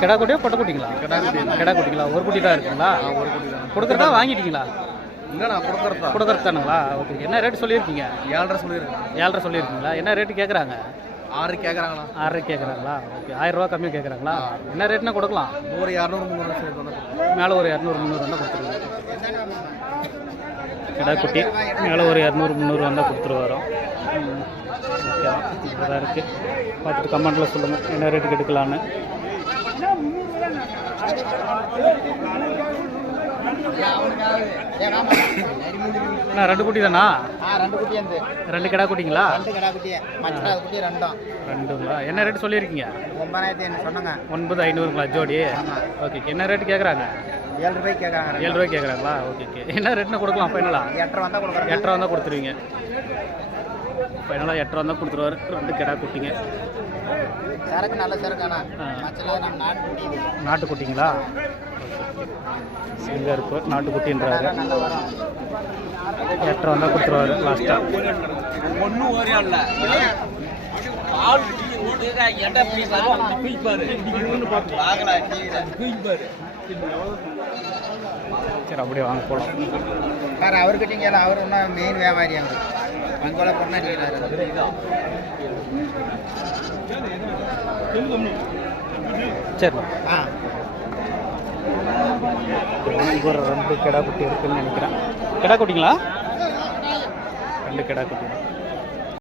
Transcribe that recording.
கிடா குட்டியா பொட்டை குட்டிங்களா? கிடா குட்டிங்களா? ஒரு குட்டி தான் இருக்குங்களா? ஒரு குட்டி தான். கொடுக்குறதா வாங்கிட்டீங்களா? இல்லைண்ணா கொடுக்குறதானுங்களா? ஓகே. என்ன ரேட்டு சொல்லியிருக்கீங்க? 7.5 சொல்லியிருக்கேன். 7.5 சொல்லியிருக்கீங்களா? என்ன ரேட்டு கேட்குறாங்க? 6 கேட்குறாங்களா? 6 கேட்குறாங்களா? ஓகே. 1000 ரூபா கம்மியாக கேட்குறாங்களா? என்ன ரேட்னா கொடுக்கலாம்? ஒரு 200 300 சேர்த்து வந்தால் மேலே ஒரு 200 300 வந்தால் கொடுத்துருங்க. கிடா குட்டி மேலே ஒரு 200 300 வந்தால் கொடுத்துருவாரோம். ஓகே, இதாக இருக்குது. பார்த்துட்டு கமெண்ட்டில் சொல்லுங்கள் என்ன ரேட்டுக்கு எடுக்கலான்னு. அண்ணா 2 குட்டி தானா? 2 குட்டி வந்து 2 கிடா குட்டிங்களா? 2 கடா குட்டி மச்சடா குட்டி ரெண்டுங்களா? என்ன ரேட்டு சொல்லியிருக்கீங்க? 9500 சொன்னாங்க. 9500ங்களா ஜோடி? ஓகே. என்ன ரேட்டு கேட்குறாங்க? 7 ரூபாய்க்கு கேட்குறாங்க. 7 ரூபாய்க்கு கேட்குறாங்களா? ஓகே. என்ன ரேட்னா கொடுக்கலாம் ஃபைனலா? 8 ரூபா தான் கொடுக்குறாங்க. 8 ரூபா தான் கொடுத்துருவீங்க. ஃபைனலாக 8 ரூபா தான் கொடுத்துருவாரு. 2 கிடா குட்டிங்க. சரக்கு நல்ல சரக்கானா மச்சலாம் நம்ம நாட்டு குட்டி. நாட்டு குட்டிங்களா? சிங்க இருக்கு நாட்டுக்குட்டின்றாரு. 8 ரூபா தான் கொடுத்துருவாரு லாஸ்ட்டாக. ஒன்றும் ஓரியா இல்லை. சரி, அப்படியே வாங்க போகலாம். சார் அவர்கிட்ட அவர் இன்னும் மெயின் வியாபாரி அவர் அங்கோல பொண்ணாடிக்கிறாரு. சரி. ஆ ஒரு 2 கிடா குட்டி இருக்குன்னு நினைக்கிறேன். கிடா குட்டிங்களா? 2 கிடா குட்டி.